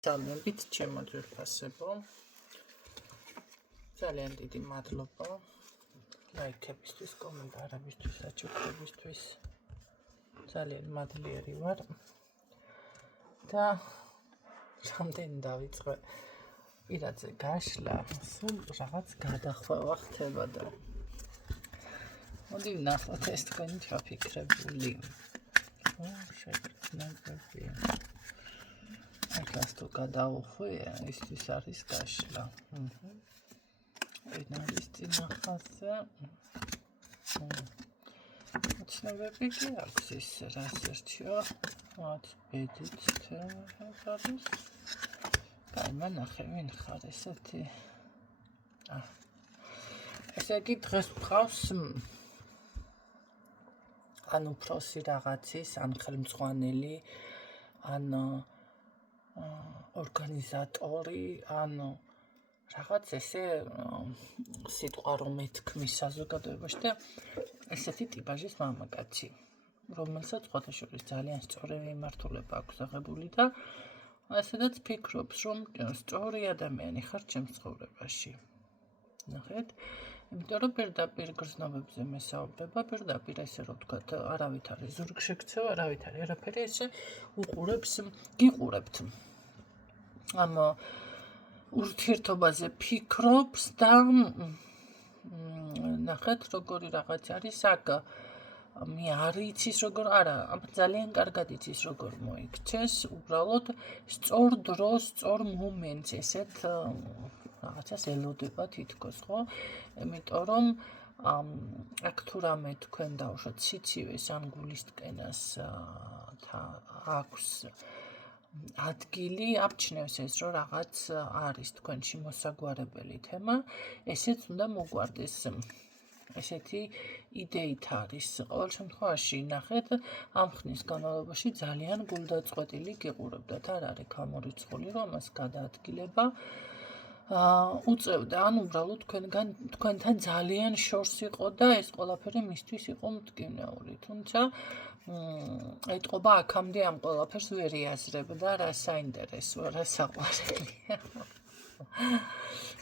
Ძალიან ჩემო ძვირფასებო, ძალიან დიდი მადლობა ლაიქებისთვის, კომენტარებისთვის, აჩუქებისთვის. ძალიან მადლიერი ვარ და რამდენი დავიწყე პირადზე გაშლა, სულ რაღაც გადახვევა ხდება და მოდი ვნახოთ ეს თქვენი ჩაფიქრებული. შეგრძნებები. Ახლას თუ გადავუხვიე, ისთვის არის გაშლა. Ვინ არის წინახაზე? Ცნობები კი აქვს ის, რას ერჩიო? მათ ბედით არის. Განმანახე, ვინ ხარ ესეთი? ესე იგი დღეს ვყავს ან უფროსი რაღაცის, ან ხელმძღვანელი, ან ორგანიზატორი, ან რაღაც ესე სიტყვა რომ ეთქმის საზოგადოებაში და ესეთი ტიპაჟის მამაკაცი, რომელსაც სხვათაშორის ძალიან სწორი მიმართულება აქვს აღებული და ესედაც ფიქრობს, რომ სწორი ადამიანი ხარ ჩემს ცხოვრებაში. ნახეთ, იმიტომ რომ პირდაპირ გრძნობებზე მესაუბრება, პირდაპირ ესე რომ ვთქვათ, არავით არის ზურგშექცევა, არავით არის არაფერი, ესე უყურებს, გიყურებთ. ამ ურთიერთობაზე ფიქრობს და ნახეთ, როგორი რაღაც არის აქ. მე არ იცის როგორ არა, ძალიან კარგად იცის როგორ მოიქცეს, უბრალოდ სწორ დროს, სწორ მომენტს ესეთ რაღაცას ელოდება თითქოს, ხო? იმიტომ რომ აქ თუ რამე თქვენ დავუშვათ სიცივეს ან გულისტკენას აქვს ადგილი, ამჩნევს ეს, რომ რაღაც არის თქვენში მოსაგვარებელი თემა, ესეც უნდა მოგვარდეს. ესეთი იდეით არის. ყოველ შემთხვევაში, ნახეთ, ამ ხნის განმავლობაში ძალიან გულდაწყვეტილი გიყურებდათ, არ არის გამორიცხული, რომ მას გადაადგილება უწევდა, ან უბრალოდ თქვენთან ძალიან შორს იყო და ეს ყველაფერი მისთვის იყო მტკივნეული. თუმცა ეტყობა აქამდე ამ ყველაფერს ვერ იაზრებდა, რა საინტერესოა, რა საყვარელია.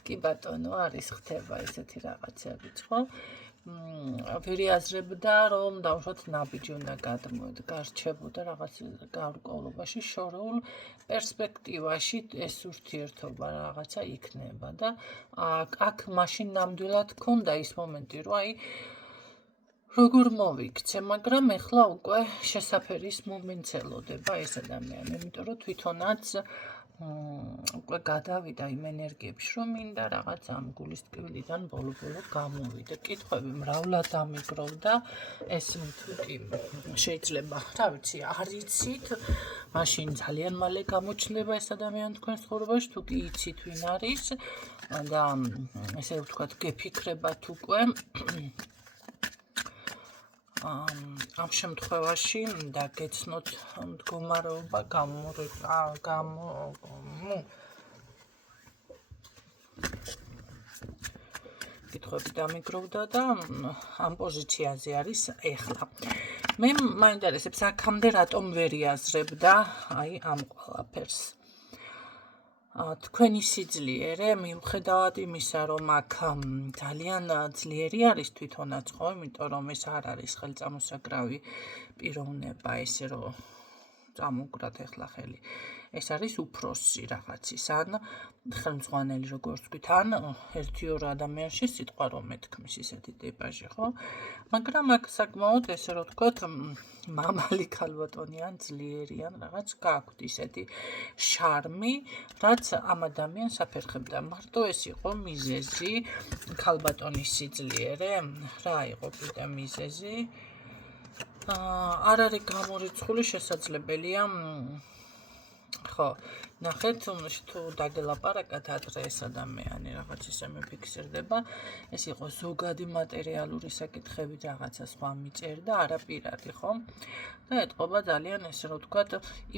კი ბატონო, არის ხდება ესეთი რაღაცებიც, ხო? ვერ იაზრებდა, რომ დავუშვათ ნაბიჯი უნდა გარჩებოდა რაღაც გარკვეულობაში, შორეულ პერსპექტივაში ეს ურთიერთობა რაღაცა იქნება და აქ მაშინ ნამდვილად ჰქონდა ის მომენტი, რომ აი როგორ მოვიქცე, მაგრამ ეხლა უკვე შესაფერის მომენტს ელოდება ეს ადამიანი, იმიტომ რომ თვითონაც უკვე გადავიდა იმ ენერგიებში, რომ მინდა რაღაც ამ გულის ტკივილიდან ბოლო-ბოლო გამოვიდა. კითხვები მრავლად დამიგროვდა, ეს თუ კი შეიძლება, რა ვიცი, არ იცით, მაშინ ძალიან მალე გამოჩნდება ეს ადამიანი თქვენ ცხოვრებაში, თუ კი იცით ვინ არის და ესე ვთქვათ, გეფიქრებათ უკვე ამ შემთხვევაში და გეცნოთ მდგომარეობა კითხვები დამიგროვდა და ამ პოზიციაზე არის ეხლა. მე მაინტერესებს აქამდე რატომ ვერ იაზრებდა აი ამ ყველაფერს. თქვენი სიძლიერე მიუხედავად იმისა, რომ აქ ძალიან ძლიერი არის თვითონაც, ხო, იმიტომ რომ ეს არ არის ხელწამოსაგრავი პიროვნება, ესე რომ წამოუგრათ ეხლა ხელი. ეს არის უფროსი რაღაცის, ან ხელმძღვანელი, როგორც ვთქვით, ან ერთი-ორ ადამიანში სიტყვა რომ ეთქმის ისეთი ტიპაჟი, ხო? მაგრამ აქ საკმაოდ ესე რომ ვთქვათ, მამალი ქალბატონი ან ძლიერი ან რაღაც გააქვთ ისეთი შარმი, რაც ამ ადამიანს აფერხებდა. მარტო ეს იყო მიზეზი, ქალბატონის სიძლიერე, რა იყო კიდე მიზეზი? არ არის გამორიცხული, შესაძლებელია ხო, ნახეთ, თუ დაგელაპარაკათ ადრე ეს ადამიანი რაღაც ისე მიფიქსირდება, ეს იყო ზოგადი მატერიალური საკითხებით რაღაცა სხვა მიწერდა, არა პირადი, ხო? და ეტყობა ძალიან ესე რომ ვთქვათ,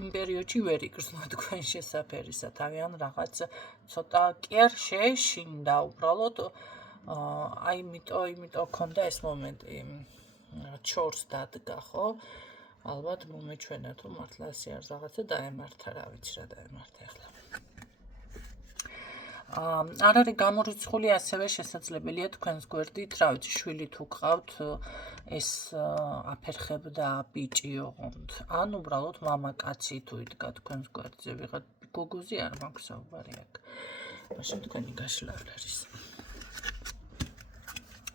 იმ პერიოდში ვერ იგრძნო თქვენ შესაფერისა, თავიანთ რაღაც ცოტა კი არ შეეშინდა, უბრალოდ აი იმიტომ ქონდა ეს მომენტი, ჩორს დადგა, ხო? ალბათ მომეჩვენა თუ მართლა ასე არ რაღაცა დაემართა, რა ვიცი რა დაემართა ახლა. არ არის გამორიცხული, ასევე შესაძლებელია თქვენს გვერდით, რა ვიცი, შვილი თუ გყავთ, ეს აფერხებდა ბიჭი ოღონდ. ან უბრალოდ მამაკაცი თუ იდგა თქვენს გვერდზე, ვიღაც გოგოზე არ მაქვს საუბარი აქ. მაშინ თქვენი გაშლა არ არის.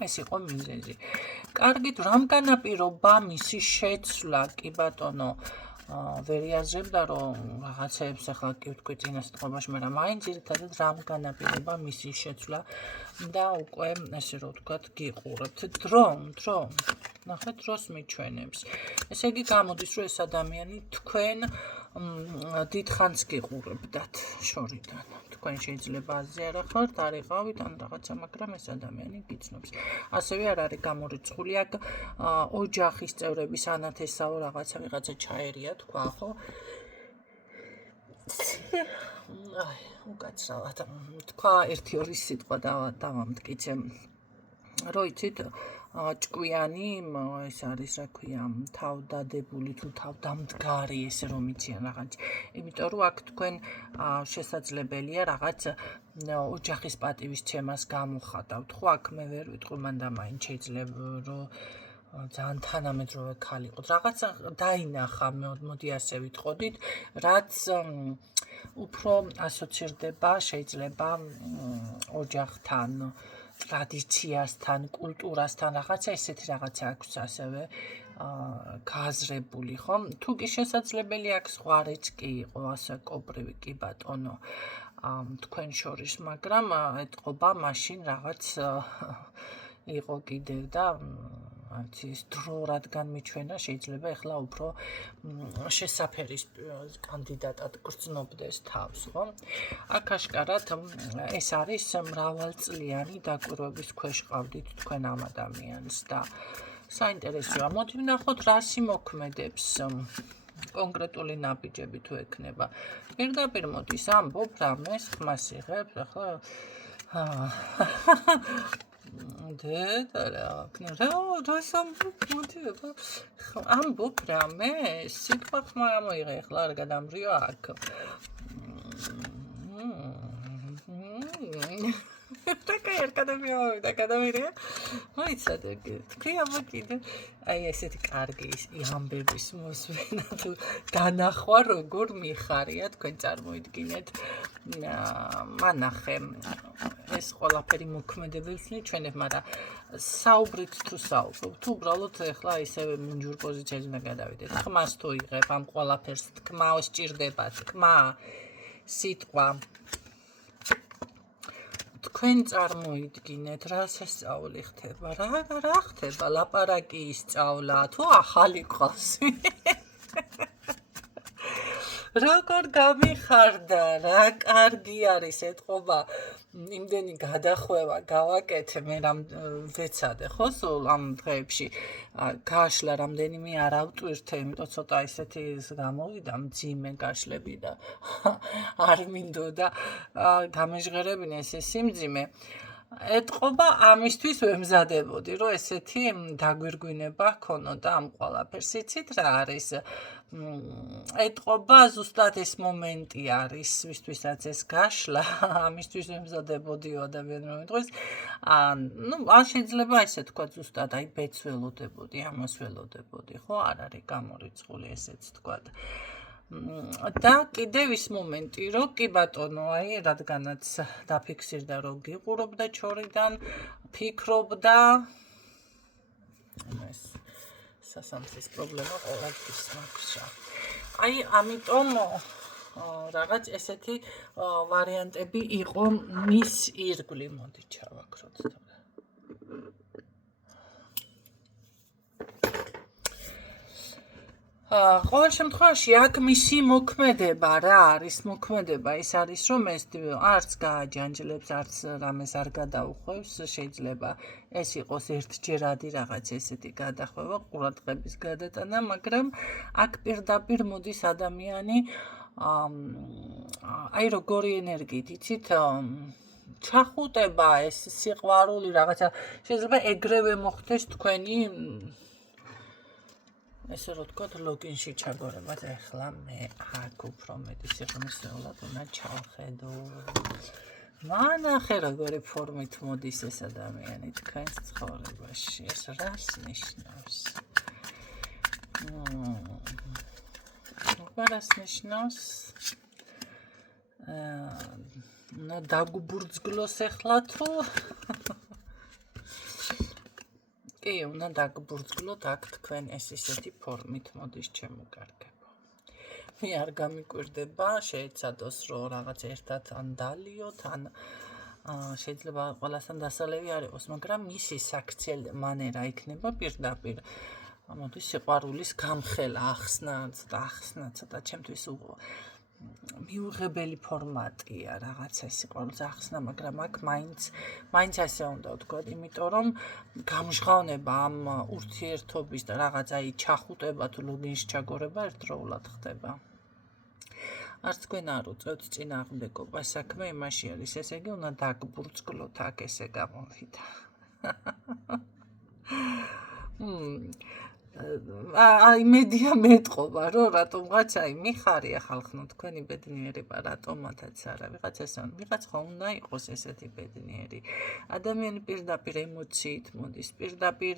ეს იყო მიზეზი. კარგით, რამგან აპირობა მისი შეცვლა, კი ბატონო, ვერ იაზრებდა, რომ რაღაცეებს ახლა კი ვთქვი წინასწარმოში, მაგრამ მაინც ძირითადად რამგან აპირობა მისი შეცვლა და უკვე ესე რომ ვთქვათ, გიყურებთ დრო. ნახეთ, დროს მიჩვენებს. ესე იგი გამოდის, რომ ეს ადამიანი თქვენ დიდხანს გიყურებდათ შორიდან. თქვენ შეიძლება აზიარა ხართ, არ იყავით ან რაღაცა, მაგრამ ეს ადამიანი გიცნობს. ასევე არ არის გამორიცხული, აქ ოჯახის წევრების ანათესაო ვიღაცა ჩაერია თქვა, ხო? აი, უკაცრავად. თქვა 1-2 სიტყვა დავამტკიცე. რო იცით, ჭკვიანი, ეს არის, რა ქვია, თავდადებული თუ თავდამდგარი, ესე რომ იციან რაღაც. იმიტომ რომ აქ თქვენ შესაძლებელია რაღაც ოჯახის პატივისცემას გამოხატავთ. ხო, აქ მე ვერ ვიტყვი, მანდა მაინც შეიძლება რომ ძალიან თანამედროვე ქალი იყოთ. რაღაცა დაინახა, მოდი ასე ვიტყოდით, რაც უფრო ასოცირდება შეიძლება ოჯახთან, ტრადიციასთან, კულტურასთან, რაღაცა ესეთი რაღაცა აქვს ასევე გააზრებული, ხო? თუ კი შესაძლებელი აქვს ზღვარეც კი იყო, ასე კობრივი, კი ბატონო, თქვენ შორის, მაგრამ ეტყობა მაშინ რაღაც იყო კიდევ და ის დრო რადგან მიჩვენა, შეიძლება ეხლა უფრო შესაფერის კანდიდატად გრძნობდეს თავს, ხო? აქ აშკარად ეს არის მრავალწლიანი დაკვირვების ქვეშ ყავდით თქვენ ამ ადამიანს და საინტერესოა. მოდი ვნახოთ, რას იმოქმედებს კონკრეტული ნაბიჯები თუ ექნება. პირდაპირ მოდის, ამბობ რამეს, ხმას იღებს, ახლა ამბობ რამე, სიტყვა ხმა გამოიღე, ახლა არ გადამრიო აქ. არ გადამირია? მოიცადე, თქვი აბა კიდე. აი ესეთი კარგი ამბების მოსვენა თუ განახვა როგორ მიხარია, თქვენ წარმოიდგინეთ. მანახე ეს ყველაფერი მოქმედებებს მიჩვენებ, მაგრამ საუბრით თუ საუბრობ, თუ უბრალოდ ეხლა ისევე მინჯურ პოზიციაზე უნდა გადავიდეთ. ხმას თუ იღებ ამ ყველაფერს, თქმა სჭირდება, თქმა, სიტყვა. თქვენ წარმოიდგინეთ, რა სასწაული ხდება, რა ხდება, ლაპარაკი ისწავლა, თუ ახალი ყავს. როგორ გამიხარდა, რა კარგი არის ეთყობა, იმდენი გადახვევა გავაკეთე, მე რამ ვეცადე, ხო, სულ ამ დღეებში გაშლა რამდენიმე არ ავტვირთე, იმიტომ ცოტა ისეთი გამოვიდა მძიმე გაშლები და არ მინდოდა გამეჟღერებინა ეს სიმძიმე. ეთყობა ამისთვის ვემზადებოდი, რომ ესეთი დაგვირგვინება ჰქონოდა ამ ყველაფერს. იცით რა არის? ეთყობა ზუსტად ეს მომენტი არის, ვისთვისაც ეს გაშლა, ამისთვის ვემზადებოდიო ადამიანი რომ იტყვის. ნუ ან შეიძლება ესე თქვა ზუსტად, აი ბედს ველოდებოდი, ამას ველოდებოდი, ხო, არ არის გამორიცხული ესეც თქვა. და კიდევ ის მომენტი, რომ კი ბატონო, აი, რადგანაც დაფიქსირდა, რომ გიყურობდა ჩორიდან, ფიქრობდა, ეს სასამსის პრობლემა ყოველთვის მაქვს. აი, ამიტომ რაღაც ესეთი ვარიანტები იყო მის ირგვლივ, მოდი ჩავაქროთ. ყოველ შემთხვევაში აქ მისი მოქმედება რა არის მოქმედება ის არის რომ ეს არც გააჯანჯლებს არც რამეს არ გადაუხვევს შეიძლება ეს იყოს ერთჯერადი რაღაც ესეთი გადახვევა ყურადღების გადატანა მაგრამ აქ პირდაპირ მოდის ადამიანი აი როგორი ენერგიით იცით ჩახუტება ეს სიყვარული რაღაცა შეიძლება ეგრევე მოხდეს თქვენი ესე რომ თქვა ლოგინში ჩაგორებათ ახლა მე აქ უფრო მეტი სიღრმისეულად უნდა ჩავხედო მანახე როგორი ფორმით მოდის ეს ადამიანი თქვენს ცხოვრებაში, ეს რას ნიშნავს? რას ნიშნავს? უნდა დაგუბურძგლოს ახლა თუ? კი, უნდა დაგუბურძგლოთ აქ თქვენ ეს ისეთი ფორმით მოდის ჩემო კარგებო. მე არ გამიკვირდება, შეეცადოს რომ რაღაც ერთად ან დალიოთ, ან შეიძლება ყველასთან დასალევი არ იყოს, მაგრამ მისი საქციელი მანერა იქნება პირდაპირ. მოდის სიყვარულის გამხელა, ახსნა, ცოტა ჩემთვის მიუღებელი ფორმატია რაღაცა სიყვარულის ახსნა, მაგრამ აქ მაინც ასე უნდა ვთქვათ, იმიტომ რომ გამჟღავნება ამ ურთიერთობის და რაღაცა ჩახუტება თუ ლოგინში ჩაგორება ერთდროულად ხდება. არც თქვენ არ უწევთ წინააღმდეგობა საქმე იმაში არის, ესე იგი უნდა დაგბურძგლოთ აქ ესე გამოვიდა. იმედია მეტყობა, რომ რატომღაც მიხარია ხალხო თქვენი ბედნიერება, რატომათაც არა, ვიღაც ხომ უნდა იყოს ესეთი ბედნიერი. ადამიანი პირდაპირ ემოციით მოდის, პირდაპირ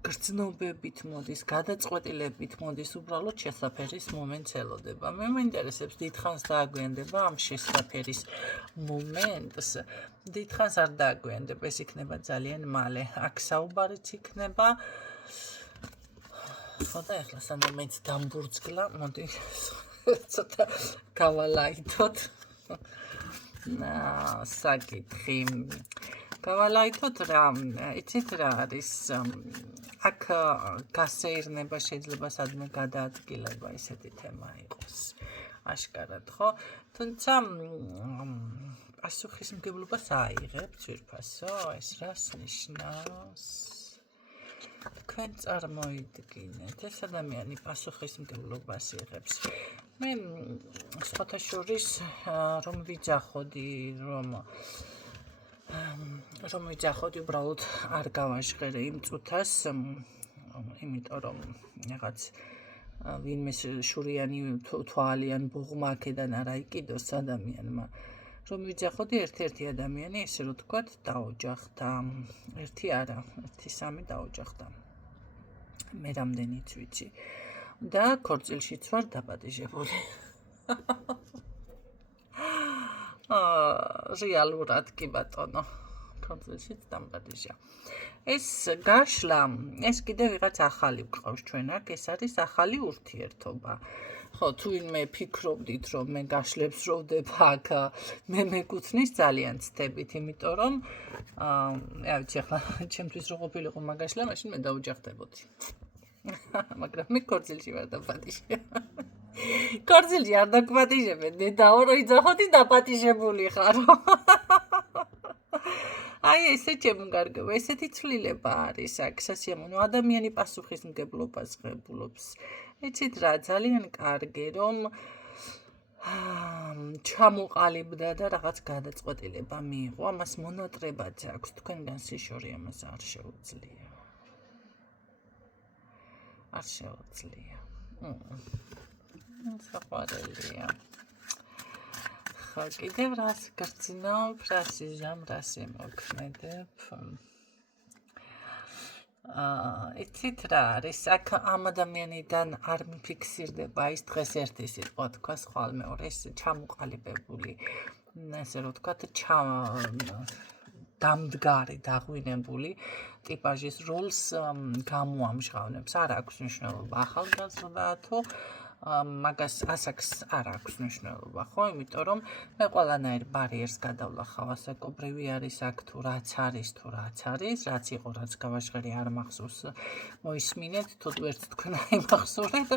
გრძნობებით მოდის, გადაწყვეტილებით მოდის, უბრალოდ შესაფერის მომენტს ელოდება. მე მაინტერესებს დიდხანს დააგვიანდება ამ შესაფერის მომენტს. დიდხანს არ დააგვიანდება, ეს იქნება ძალიან მალე. აქ საუბარიც იქნება. ხოდა ახლა სანამ მეც დამბურძგლა, მოდი ცოტა გავალაითოთ. საკითხი. გავალაითოთ რა, იცით რა არის, აქ გასეირნება შეიძლება სადმე გადაადგილება ესეთი თემა იყოს. აშკარად, ხო? თუმცა პასუხისმგებლობას აიღებ ძვირფასო, ეს რას ნიშნავს? თქვენ წარმოიდგინეთ, ეს ადამიანი პასუხისმგებლობას იღებს. მე სხვათა შორის რომ ვიძახოდი, უბრალოდ არ გავაჟღერე იმ წუთას, იმიტომ რომ რაღაც ვინმე შურიანი თვალიან ბუღმა აქედან არ აიკიდოს ადამიანმა. რომ ვიძახოდი ერთ-ერთი ადამიანი, ესე რომ თქვათ, დაოჯახდა. ერთი არა, 1-3 დაოჯახდა. მე რამდენიც ვიცი. და ქორწილშიც ვარ დაპატიჟებული. რეალურად კი ბატონო. ქორწილშიც დამპატიჟა. ეს გაშლა, ეს კიდევ ვიღაც ახალი გვყავს ჩვენ აქ, ეს არის ახალი ურთიერთობა. ხო, თუ ვინმე ფიქრობდით, რომ მე გაშლებს რო ვდებ აქ, მე მეკუთვნის ძალიან ცდებით, იმიტომ რომ რა ვიცი, ახლა ჩემთვის რო ყოფილიყო მაგაშლა, მაშინ მე დაუჯახდებოდი. მაგრამ მე ქორწილში ვარ დაპატიჟე. ქორწილში არ დაგპატიჟებენ, დედაო რო იძახოდი დაპატიჟებული ხარო. აი ესე ჩემგარგება, ესეთი ცვლილება არის აქ სასიამოვნო, ადამიანი პასუხისმგებლობას ღებულობს. იცით რა, ძალიან კარგი, რომ ჩამოყალიბდა და რაღაც გადაწყვეტილება მიიღო, ამას მონატრებაც აქვს, თქვენგან სიშორი ამას არ შეუძლია. არ შეუძლია. საყვარელია. ხო, კიდევ რას გრძნობ, რას იჟამ, რას იმოქმედებ. იცით რა არის, აქ ამ ადამიანიდან არ მიფიქსირდება ის დღეს ერთი სიტყვა თქვა, ხვალ მეორე, ეს ჩამოყალიბებული, ესე რომ ვთქვათ, დამდგარი, დაღვინებული ტიპაჟის როლს გამოამჟღავნებს. არ აქვს მნიშვნელობა ახალგაზრდა თუ მაგას ასაკს არ აქვს მნიშვნელობა, ხო? იმიტომ რომ მე ყველანაირ ბარიერს გადავლახავ, ასაკობრივი არის აქ თუ რაც არის, რაც იყო, რაც გავაჟღერი არ მახსოვს, მოისმინეთ, თუ ვერც თქვენ არ იმახსოვრეთ.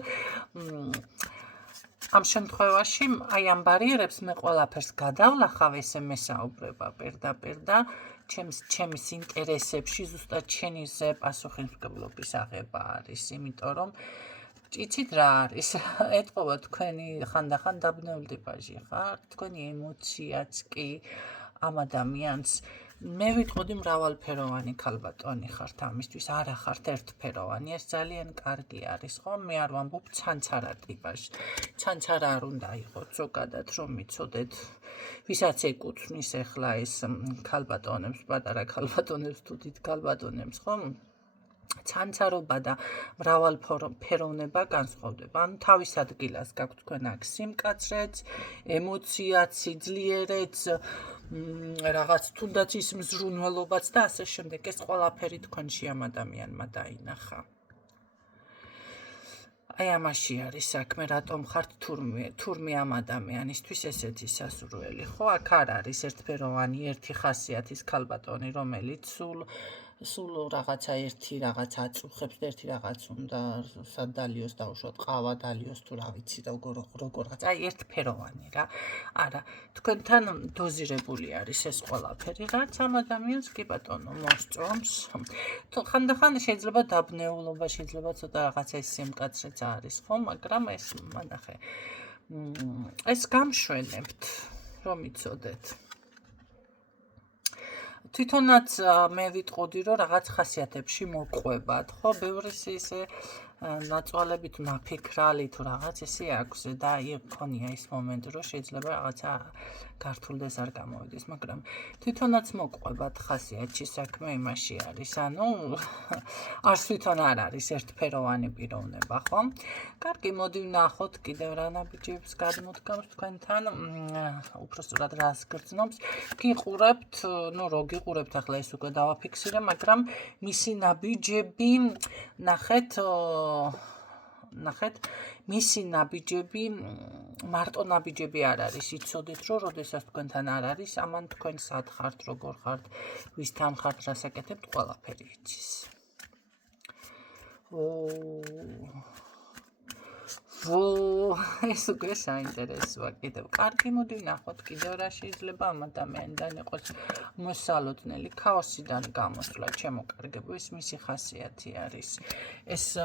ამ შემთხვევაში აი ამ ბარიერებს მე ყველაფერს გადავლახავ, ესე მესაუბრება პირდაპირ და ჩემის ინტერესებში ზუსტად შენიზე პასუხისმგებლობის აღება არის, იმიტომ რომ იცით რა არის, ეთყობა თქვენი ხანდახან დაბნეული ტიპაჟი ხარ, თქვენი ემოციაც კი ამ ადამიანს მე ვიტყოდი მრავალფეროვანი ქალბატონი ხართ ამისთვის, არა ხართ ერთფეროვანი, ეს ძალიან კარგი არის, ხო? მე არ ვამბობ ცანცარა ტიპაში. ცანცარა არ უნდა იყოთ ზოგადად, რომ მიცოდეთ, ვისაც ეკუთვნის ახლა ეს ქალბატონებს, პატარა ქალბატონებს თუ დიდ ქალბატონებს, ხო? ცანცარობა და მრავალფეროვნება განსხვავდება. ანუ თავის ადგილას გაქვთ თქვენ აქ სიმკაცრეც, ემოციაც, სიძლიერეც, რაღაც თუნდაც ის მზრუნველობაც და ასე შემდეგ. ეს ყველაფერი თქვენში ამ ადამიანმა დაინახა. აი ამაში არის საქმე, რატომ ხართ თურმე ამ ადამიანისთვის ესეთი სასურველი, ხო? აქ არ არის ერთფეროვანი, ერთი ხასიათის ქალბატონი, რომელიც სულ რაღაცა ერთი რაღაც აწუხებს და ერთი რაღაც უნდა სადალიოს დაუშვათ, ყავა დალიოს თუ რა ვიცი როგორღაც, აი ერთფეროვანი რა. არა, თქვენთან დოზირებული არის ეს ყველაფერი, რაც ამ ადამიანს კი ბატონო მოსწონს. ხანდახან შეიძლება დაბნეულობა, შეიძლება ცოტა რაღაცა ეს სიმკაცრეც არის, ხო, მაგრამ ეს მანახე. ეს გამშვენებთ, რომ იცოდეთ. თვითონაც მე ვიტყოდი, რომ რაღაც ხასიათებში მოყვებათ, ხო, ბევრის ისე ნაწვალები თუ ნაფიქრალი თუ რაღაც ესე აქვს და იქონია ის მომენტი, რომ შეიძლება რაღაცა გართულდეს არ გამოვიდეს, მაგრამ თვითონაც მოყვებათ ხასიათში საქმე იმაში არის, ანუ არც თვითონ არ არის ერთფეროვანი პიროვნება, ხო? კარგი, მოდი ვნახოთ კიდევ რა ნაბიჯებს გადმოდგამს თქვენთან, უпростად რას გრძნობს. გიყურებთ, ნუ რო გიყურებთ ახლა ეს უკვე დავაფიქსირე, მაგრამ მისი ნაბიჯები ნახეთ, მისი ნაბიჯები მარტო ნაბიჯები არ არის. იცოდეთ, რომ როდესაც თქვენთან არ არის, ამან თქვენ სად ხართ, როგორ ხართ, ვისთან ხართ, რას აკეთებთ, ყველაფერი იცის. ეს უკვე საინტერესოა კიდევ. კარგი, მოდი ვნახოთ კიდევ რა შეიძლება ამ ადამიანიდან იყოს მოსალოდნელი. ქაოსიდან გამოსვლა, ჩემოკარგებო, ეს მისი ხასიათი არის. ეს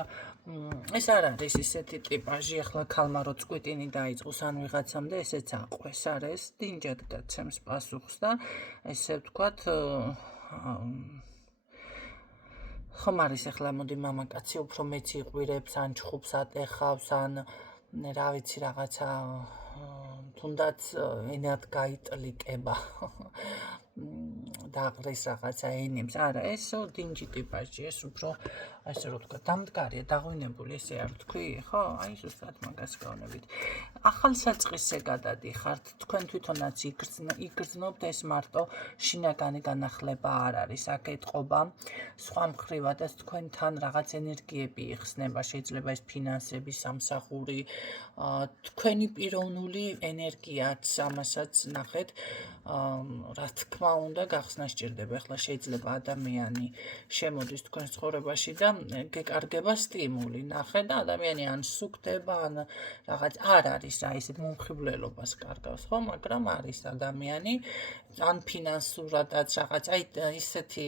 არ არის ისეთი ტიპაჟი, ახლა ქალმა რო წკვიტინი დაიწყოს ან ვიღაცამ და ესეც აყვეს, არა, ეს დინჯად გაცემს პასუხს და ესე ვთქვათ, ხომ არის ახლა მოდი მამაკაცი უფრო მეც იყვირებს, ან ჩხუბს ატეხავს, ან რა ვიცი რაღაცა თუნდაც ენად გაიტლიკება. დააღრეს რაღაცა ენებს, არა, ეს დინჯი ტიპაჟი, ეს უფრო ასე რომ ვთქვა, დამდგარია, დაღვინებული, ესე არ ვთქვი, ხო? აი ზუსტად მაგას გავნებით. ახალსაწყისზე გადადიხართ, თქვენ თვითონაც იგრძნობთ, ეს მარტო შინაგანი განახლება არ არის, აქ ეტყობა სხვა მხრივადაც თქვენთან რაღაც ენერგიები იხსნება, შეიძლება ეს ფინანსები, სამსახური, თქვენი პიროვნული ენერგიაც, ამასაც ნახეთ, რა თქმა უნდა გახსნა სჭირდება. ახლა შეიძლება ადამიანი შემოდის თქვენს ცხოვრებაში და გეკარგება სტიმული, ნახე და ადამიანი ან სუქდება, ან რაღაც არ არის რა ისეთ მომხიბვლელობას კარგავს, ხო, მაგრამ არის ადამიანი ან ფინანსურადაც რაღაც აი ისეთი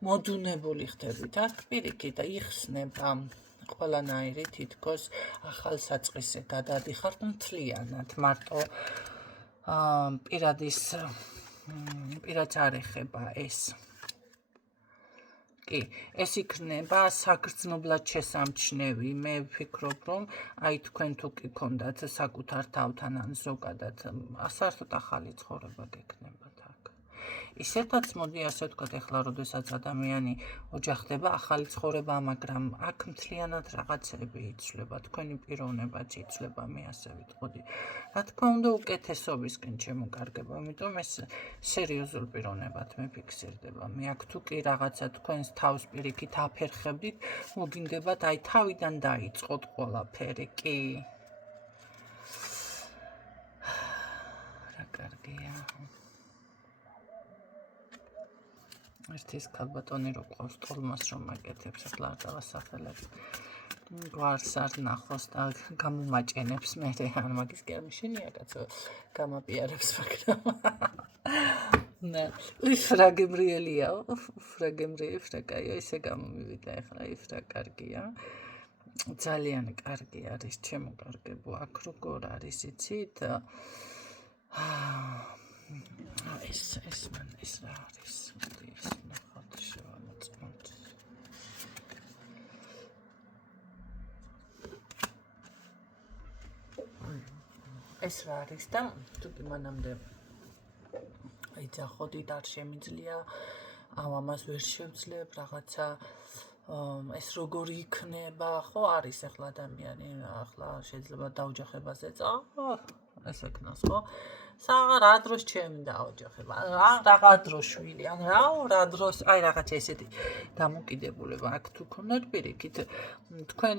მოდუნებული ხდებით, აქ პირიქით იხსნება ყველანაირი თითქოს ახალსაწყისზე გადადიხართ მთლიანად, მარტო პირადს არ ეხება ეს. კი, ეს იქნება საგრძნობლად შესამჩნევი. მე ვფიქრობ, რომ აი თქვენ თუ კი გქონდათ საკუთარ თავთან ან ზოგადად საერთოდ ახალი ცხოვრება გექნებათ აქ. ისეთაც მოდი ასე ვთქვათ, ახლა როდესაც ადამიანი ოჯახდება, ახალი ცხოვრება, მაგრამ აქ მთლიანად რაღაცები იცვლება, თქვენი პიროვნებაც იცვლება, მე ასე ვიტყოდი. რა თქმა უნდა, უკეთესობისკენ ჩემოკარგება, ამიტომ ეს სერიოზულ პიროვნებად მეფიქსირდება. მე აქ თუ კი რაღაცა თქვენს თავს პირიქით აფერხებდით, მოგინდებათ აი თავიდან დაიწყოთ ყველაფერი, კი. რა კარგია. ერთის ქალბატონი რო ყავს ტოლმას რომ აკეთებს, ახლა არ დავასახელებ. გვარს არ ნახოს და გამომაჭენებს მე ან მაგის კი არ მიშენია კაცო გამაპიარებს, მაგრამ ნე, იფრა გემრიელია, იფრაკაია, ესე გამომივიდა ახლა იფრა კარგია. ძალიან კარგი არის, ჩემოკარგებო, აქ როგორ არის, იცით? ეს მან ეს რა არის? ეს ნახოთ შევამოწმოთ. ეს რა არის და თუკი მანამდე იძახოდით არ შემიძლია ამას ვერ შევძლებ რაღაცა ეს როგორი იქნება ხო არის ახლა ადამიანი ახლა შეიძლება დაოჯახებაზე ეს ეკნას ხო რა დროს ჩემი დაოჯახება რა დროს შვილი ან რა დროს აი რაღაც ესეთი დამოკიდებულება აქ თუ ქონდათ პირიქით თქვენ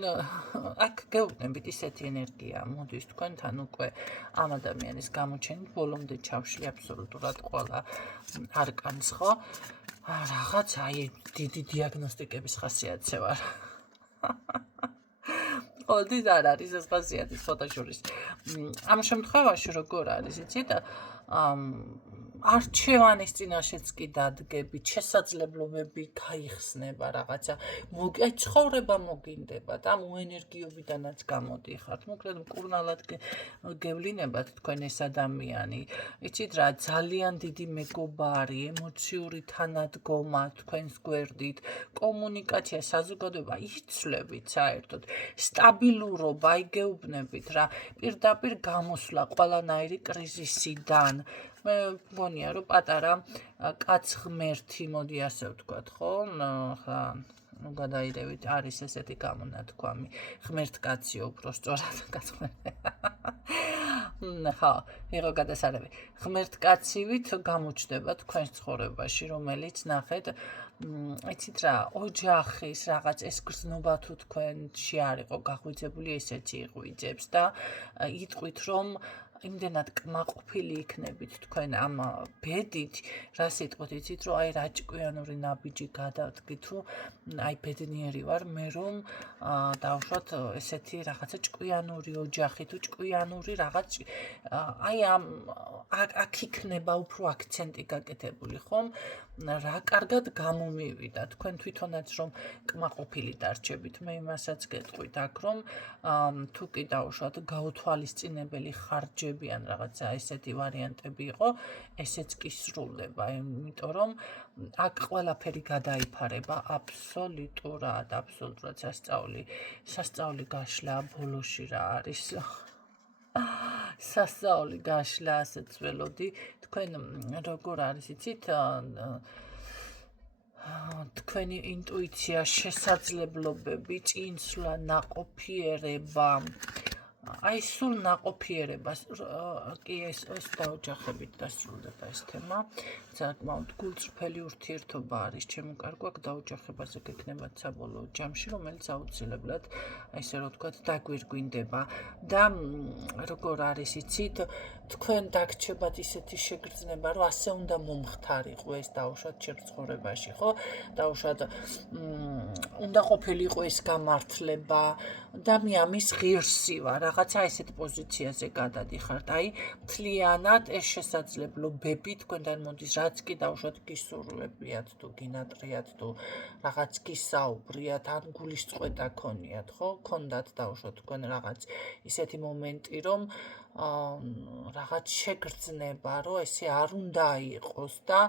აქ გეუბნებით ისეთი ენერგია მოდის თქვენთან უკვე ამ ადამიანის გამოჩენით ბოლომდე ჩავშლი აბსოლუტურად ყველა არკანს ხო რაღაც აი დიდი დიაგნოსტიკების ხასიათზე ვარ ოდის არ არის ეს ხასიათი ფოტოშურის ამ შემთხვევაში როგორ არის იცით არჩევანის წინაშეც კი დადგებით შესაძლებლობები გაიხსნება რაღაცა აი ცხოვრება მოგინდება და ამ ენერგიობიდანაც გამოდიხართ მოკლედ მკურნალად გევლინებათ თქვენ ეს ადამიანი იცით რა ძალიან დიდი მეგობარი ემოციური თანადგომა თქვენს გვერდით კომუნიკაცია საზოგადოება იცვლებით საერთოდ სტაბილურობა აი გეუბნებით რა პირდაპირ გამოსვლა ყველანაირი კრიზისიდან მე მგონია რომ პატარა კაც ღმერთი მოდი ასე ვთქვათ ხო ხა ну გადაიდევით არის ესეთი გამონათქვამი ღმერთკაცი უფრო სწორად გაცხრე ხა იყო გადასარევი ღმერთკაცივით გამოჩნდება თქვენს ცხოვრებაში რომელიც ნახეთ იცით რა ოჯახის რაღაც ეს გრძნობა თუ თქვენში არ იყო გაღვიძებული ესეთი იღვიძებს და იტყვით რომ იმდენად კმაყოფილი იქნებით თქვენ ამ ბედით, რა სიტყვით იცით, რომ აი რა ჭკვიანური ნაბიჯი გადავდგი თუ აი ბედნიერი ვარ მე რომ დავუშვათ ესეთი რაღაცა ჭკვიანური ოჯახი თუ ჭკვიანური რაღაც აი ამ აქ იქნება უფრო აქცენტი გაკეთებული ხომ რა კარგად გამომივიდა თქვენ თვითონაც რომ კმაყოფილი დარჩებით მე იმასაც გეტყვით აქ რომ თუ კი დავუშვათ გაუთვალისწინებელი ხარჯები ან რაღაცა ესეთი ვარიანტები იყო ესეც კი სრულდება იმიტომ რომ აქ ყველაფერი გადაიფარება აბსოლუტურად სასწაული გაშლა ბოლოში რა არის სასწაული გაშლა ასეც ველოდი თქვენ როგორ არის იცით თქვენი ინტუიცია შესაძლებლობები წინსვლა ნაყოფიერება აი სულ ნაყოფიერებას კი ეს დაოჯახებით დასრულდება ეს თემა საკმაოდ გულწრფელი ურთიერთობა არის ჩემო კარგო აქ დაოჯახებაზე გექნებათ საბოლოო ჯამში რომელიც აუცილებლად ესე რომ ვთქვათ დაგვირგვინდება და როგორ არის იცით თქვენ დაგრჩებათ ისეთი შეგრძნება რომ ასე უნდა მომხდარიყო ეს დაუშვათ ჩემ ცხოვრებაში ხო დაუშვათ უნდა ყოფილიყო ეს გამართლება და მე ამის ღირსი ვარ რაღაცა ესეთ პოზიციაზე გადადიხართ აი მთლიანად ეს შესაძლებლობები თქვენთან მოდის რაც კი დაუშვათ გისურვებიათ თუ გინატრიათ თუ რაღაც გისაუბრიათ ან გულის წყვეტა ქონიათ ხო ქონდათ დაუშვათ თქვენ რაღაც ისეთი მომენტი რომ რაღაც შეგრძნება რომ ესე არ უნდა იყოს და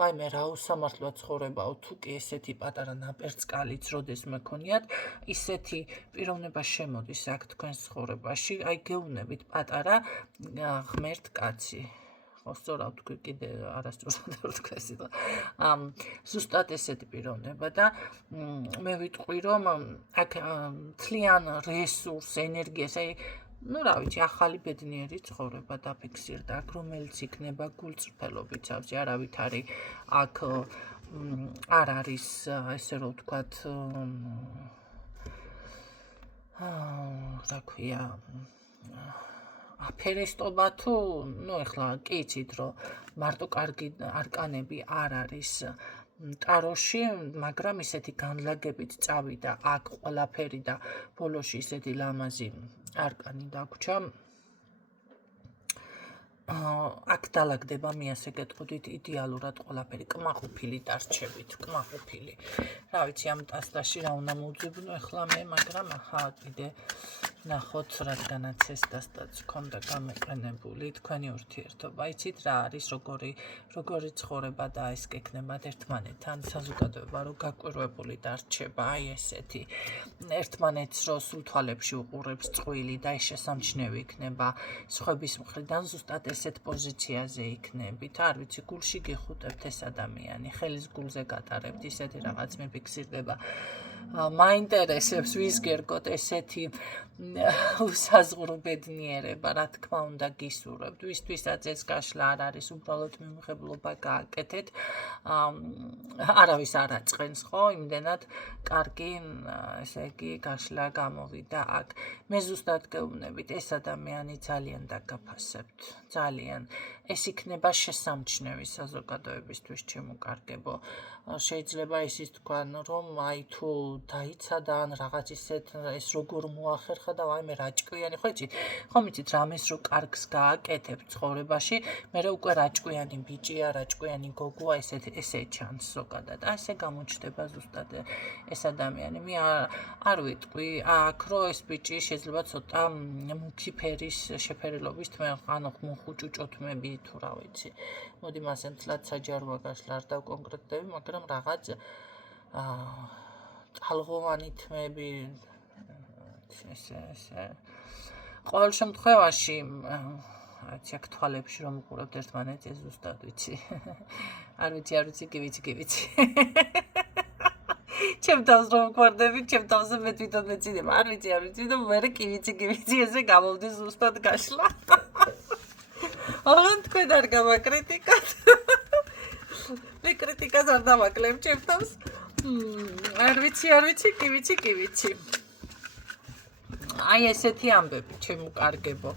ვაიმე რა უსამართლოა ცხოვრებაო თუ კი ესეთი პატარა ნაპერწკალიც როდეს მეკონიათ ისეთი პიროვნება შემოდის აქ თქვენს ცხოვრებაში აი გეუბნებით პატარა ღმერთკაცი ხო სწორად თქვი კიდე არასწორად ვთქვი სიტყვა ზუსტად ესეთი პიროვნება და მე ვიტყვი რომ აქ მთლიან რესურს ენერგიას აი ну რა ვიცი ახალი ბედნიერი ცხოვრება დაფიქსირდა აქ რომელიც იქნება გულწრფელობით სავსე არავით არის აქ არ არის ესე რომ ვთქვათ რა ქვია აფერესტობა თუ ну ეხლა კი იცით რომ მარტო კარგი არკანები არ არის ტაროში, მაგრამ ისეთი განლაგებით წავიდა აქ ყველაფერი და ბოლოში ისეთი ლამაზი არკანი დაგვრჩა. აქ დალაგდება მე ასე გეტყოდით იდეალურად ყველაფერი კმაყოფილი დარჩებით, კმაყოფილი. რა ვიცი ამ ტასტაში რა უნდა მოვძებნო ახლა მე, მაგრამ აჰა კიდე ნახოთ რადგანაც ეს ტასტაც ქონდა გამოყენებული თქვენი ურთიერთობა. იცით რა არის როგორი ცხოვრება და ეს გექნებათ ერთმანეთთან საზოგადოება რო გაკვირვებული დარჩება, აი ესეთი. ერთმანეთს რო სულ თვალებში უყურებს წყვილი და ეს შესამჩნევი იქნება სხვების მხრიდან ზუსტად ესეთ პოზიციაზე იქნებით, არ ვიცი, გულში გიხუტებთ ეს ადამიანი, ხელის გულზე გატარებთ, ისეთი რაღაც მიფიქსირდება. მაინტერესებს ვის გერგოთ ესეთი უსაზღვრო ბედნიერება, რა თქმა უნდა გისურვებთ, ვისთვისაც ეს გაშლა არ არის უბრალოდ მიმღებლობა გააკეთეთ, არავის არ აწყენს, ხო, იმდენად კარგი, ესე იგი, გაშლა გამოვიდა აქ. მე ზუსტად გეუბნებით, ეს ადამიანი ძალიან დაგაფასებთ, ძალიან. ეს იქნება შესამჩნევი საზოგადოებისთვის, ჩემო-კარგებო. შეიძლება ისიც თქვან, რომ აი თუ დაიცადა ან რაღაც ისეთ ეს როგორ მოახერხა და აი მე რაჭკვიანი, ხო იცით? ხომ იცით რამეს რო კარგს გააკეთებ ცხოვრებაში, მე უკვე რაჭკვიანი ბიჭია, რაჭკვიანი გოგოა, ესე ჩანს ზოგადად. აი ესე გამოჩნდება ზუსტად ეს ადამიანი. მე არ ვიტყვი, აქ რო ეს ბიჭი შეიძლება ცოტა მუქი ფერის შეფერილობის ანუ მოხუჭუჭო თმები თუ რა ვიცი. მოდი მასე მთლად საჯაროა გაშლა არ დავკონკრეტდები, მაგრამ რაღაც ტალღოვანი თმები ესე ყოველ შემთხვევაში რაც აქ თვალებში რომ უყურებთ ერთმანეთს ეს ზუსტად ვიცი. არ ვიცი, გივიცი. ჩემ თავს რომ გვარდები, ჩემ თავზე მე თვითონ მეცინებ. არ ვიცი და მე კივიცი ესე გამოვდის ზუსტად გაშლა. აღარ თქვენ არ გამაკრიტიკათ. მე კრიტიკას არ დამაკლებ ჩემ თავს. არ ვიცი, კივიცი. აი ესეთი ამბები, ჩემო-კარგებო.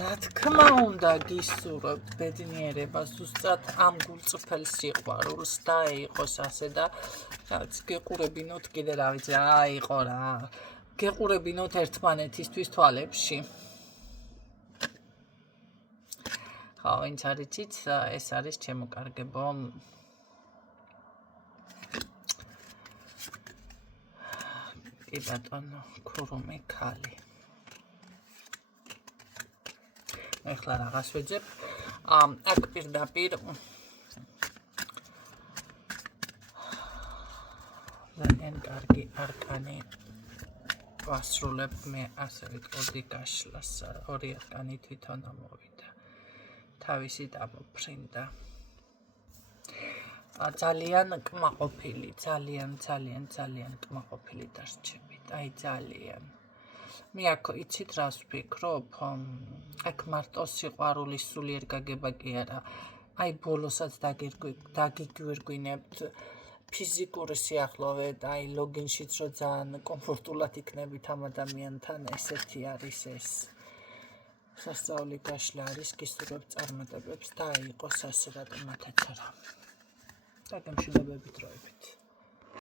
რა თქმა უნდა გისურვებთ ბედნიერება ზუსტად ამ გულწრფელ სიყვარულს და იყოს ასე და რაც გეყურებინოთ კიდე რა ვიცი რა იყო რა გეყურებინოთ ერთმანეთისთვის თვალებში. ხო, ვინც არ იცით, ეს არის ჩემო-კარგებო. კი ბატონო, ქურუმი ქალი. ეხლა რაღაც ვეძებ. აქ პირდაპირ ძალიან კარგი არკანი ვასრულებ მე ასე ვიტყოდი გაშლას. ორი არკანი თვითონ ამოვიდა. თავისი დამოფრინდა. ძალიან კმაყოფილი, ძალიან კმაყოფილი დარჩებით. აი ძალიან. მე აქ იცით რას ვფიქრობ? აქ მარტო სიყვარულის სულიერ გაგება კი არა. აი ბოლოსაც დაგიგვირგვინებთ ფიზიკური სიახლოვე, აი ლოგინშიც რო ძალიან კომფორტულად იქნებით ამ ადამიანთან, ესეთი არის ეს. სასწაული გაშლა არის, გისურვებთ წარმატებებს და აი იყოს ასე რატომათაც არა. დაგემშვიდობებით დროებით.